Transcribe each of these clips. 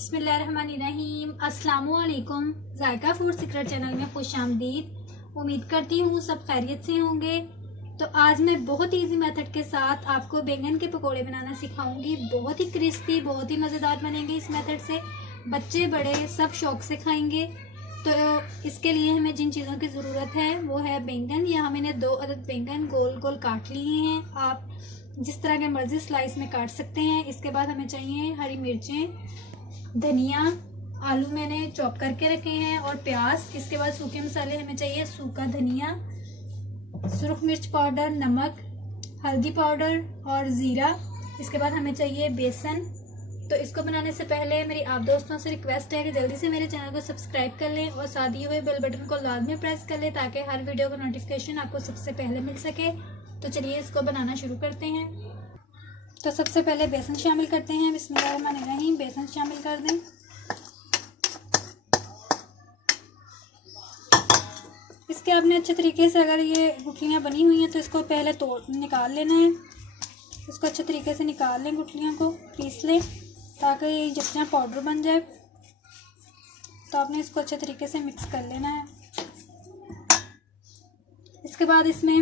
बिस्मिल्लाहिर्रहमानिर्रहीम। अस्सलामुअलैकुम। जायका food secret channel में खुश आमदीद। उम्मीद करती हूँ सब खैरियत से होंगे। तो आज मैं बहुत इजी मेथड के साथ आपको बैंगन के पकोड़े बनाना सिखाऊंगी। बहुत ही क्रिस्पी, बहुत ही मज़ेदार बनेंगे। इस मेथड से बच्चे बड़े सब शौक से खाएंगे। तो इसके लिए हमें जिन चीज़ों की ज़रूरत है वो है बैंगन। यहाँ मैंने 2 अदद बैंगन गोल गोल काट लिए हैं। आप जिस तरह के मर्जी स्लाइस में काट सकते हैं। इसके बाद हमें चाहिए हरी मिर्चें, धनिया, आलू मैंने चॉप करके रखे हैं और प्याज। इसके बाद सूखे मसाले हमें चाहिए सूखा धनिया, सुरख मिर्च पाउडर, नमक, हल्दी पाउडर और ज़ीरा। इसके बाद हमें चाहिए बेसन। तो इसको बनाने से पहले मेरी आप दोस्तों से रिक्वेस्ट है कि जल्दी से मेरे चैनल को सब्सक्राइब कर लें और साथ दिए हुए बेल बटन को लाजमी प्रेस कर लें ताकि हर वीडियो का नोटिफिकेशन आपको सबसे पहले मिल सके। तो चलिए इसको बनाना शुरू करते हैं। तो सबसे पहले बेसन शामिल करते हैं। बिस्मिल्लाहिर्रहमानिर्रहीम। बेसन शामिल कर दें। इसके आपने अच्छे तरीके से अगर ये गुठलियाँ बनी हुई हैं तो इसको पहले निकाल लेना है। इसको अच्छे तरीके से निकाल लें, गुठलियों को पीस लें ताकि ये जितना पाउडर बन जाए। तो आपने इसको अच्छे तरीके से मिक्स कर लेना है। इसके बाद इसमें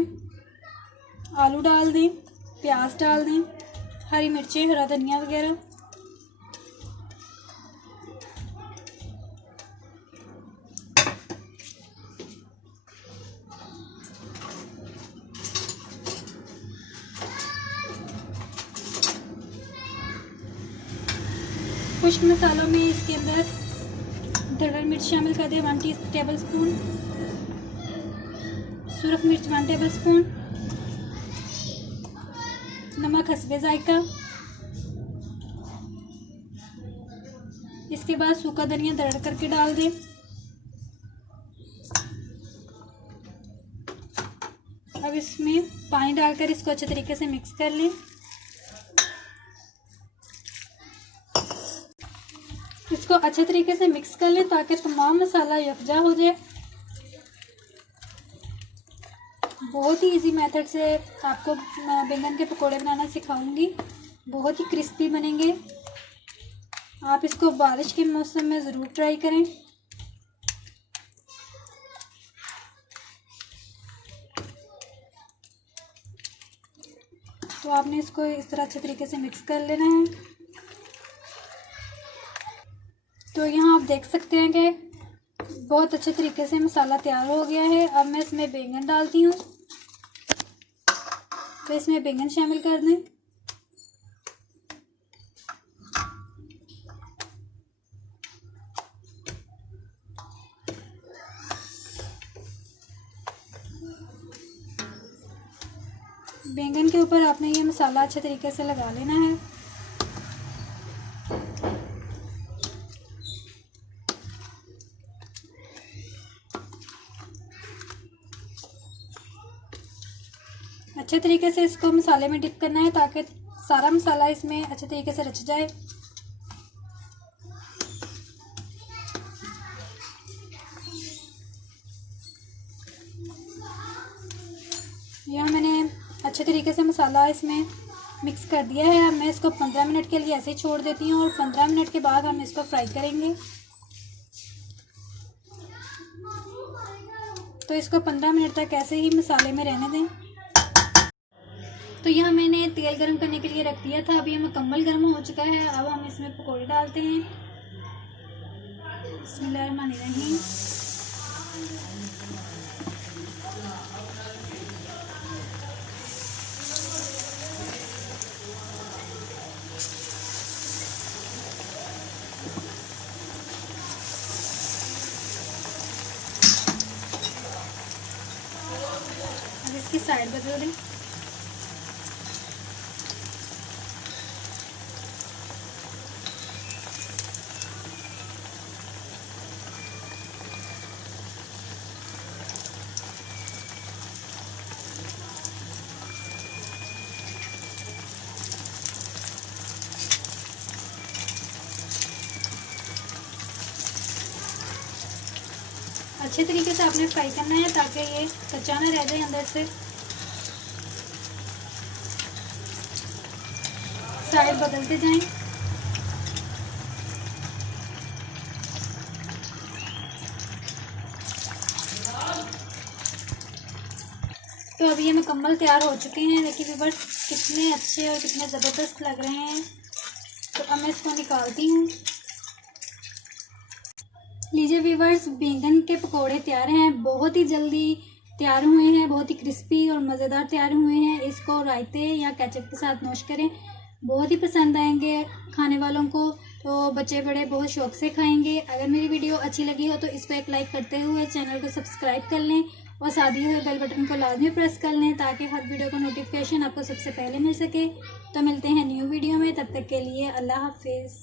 आलू डाल दें, प्याज डाल दें, हरी मिर्चें, हरा धनिया वगैरह। खुश्क मसालों में इसके अंदर दरदर मिर्च शामिल कर दें 1 टेबल स्पून, सुरख मिर्च 1 टेबल स्पून, नमक हस्बे जायका। इसके बाद सूखा धनिया दरड़ करके डाल दें। अब इसमें पानी डालकर इसको अच्छे तरीके से मिक्स कर लें। इसको अच्छे तरीके से मिक्स कर लें ताकि तमाम मसाला यकजा हो जाए। बहुत ही इजी मेथड से आपको बैंगन के पकोड़े बनाना सिखाऊंगी। बहुत ही क्रिस्पी बनेंगे। आप इसको बारिश के मौसम में ज़रूर ट्राई करें। तो आपने इसको इस तरह अच्छे तरीके से मिक्स कर लेना है। तो यहाँ आप देख सकते हैं कि बहुत अच्छे तरीके से मसाला तैयार हो गया है। अब मैं इसमें बैंगन डालती हूँ। तो इसमें बैंगन शामिल कर दें। बैंगन के ऊपर आपने ये मसाला अच्छे तरीके से लगा लेना है। अच्छे तरीके से इसको मसाले में डिप करना है ताकि सारा मसाला इसमें अच्छे तरीके से रच जाए। यहाँ मैंने अच्छे तरीके से मसाला इसमें मिक्स कर दिया है। अब मैं इसको 15 मिनट के लिए ऐसे ही छोड़ देती हूँ और 15 मिनट के बाद हम इसको फ्राई करेंगे। तो इसको 15 मिनट तक ऐसे ही मसाले में रहने दें। तो यहाँ मैंने तेल गरम करने के लिए रख दिया था। अभी ये मुकम्मल गर्म हो चुका है। अब हम इसमें पकौड़े डालते हैं। बिस्मिल्लाहिर्रहमानिर्रहीम। अब इसकी साइड बदल दें। अच्छे तरीके से आपने फ्राई करना है ताकि ये कच्चा ना रह जाए अंदर से। साइड बदलते जाएं। अभी ये मुकम्मल तैयार हो चुके हैं। देखिए व्यूअर्स कितने अच्छे और कितने ज़बरदस्त लग रहे हैं। तो अब मैं इसको निकालती हूँ। लीजिए व्यूअर्स, बैंगन के पकोड़े तैयार हैं। बहुत ही जल्दी तैयार हुए हैं, बहुत ही क्रिस्पी और मज़ेदार तैयार हुए हैं। इसको रायते या केचप के साथ नोश करें, बहुत ही पसंद आएंगे खाने वालों को। तो बच्चे बड़े बहुत शौक से खाएंगे। अगर मेरी वीडियो अच्छी लगी हो तो इसको एक लाइक करते हुए चैनल को सब्सक्राइब कर लें और साथ ही हुए बेल बटन को लाजमी प्रेस कर लें ताकि हर वीडियो का नोटिफिकेशन आपको सबसे पहले मिल सके। तो मिलते हैं न्यू वीडियो में, तब तक के लिए अल्लाह हाफिज़।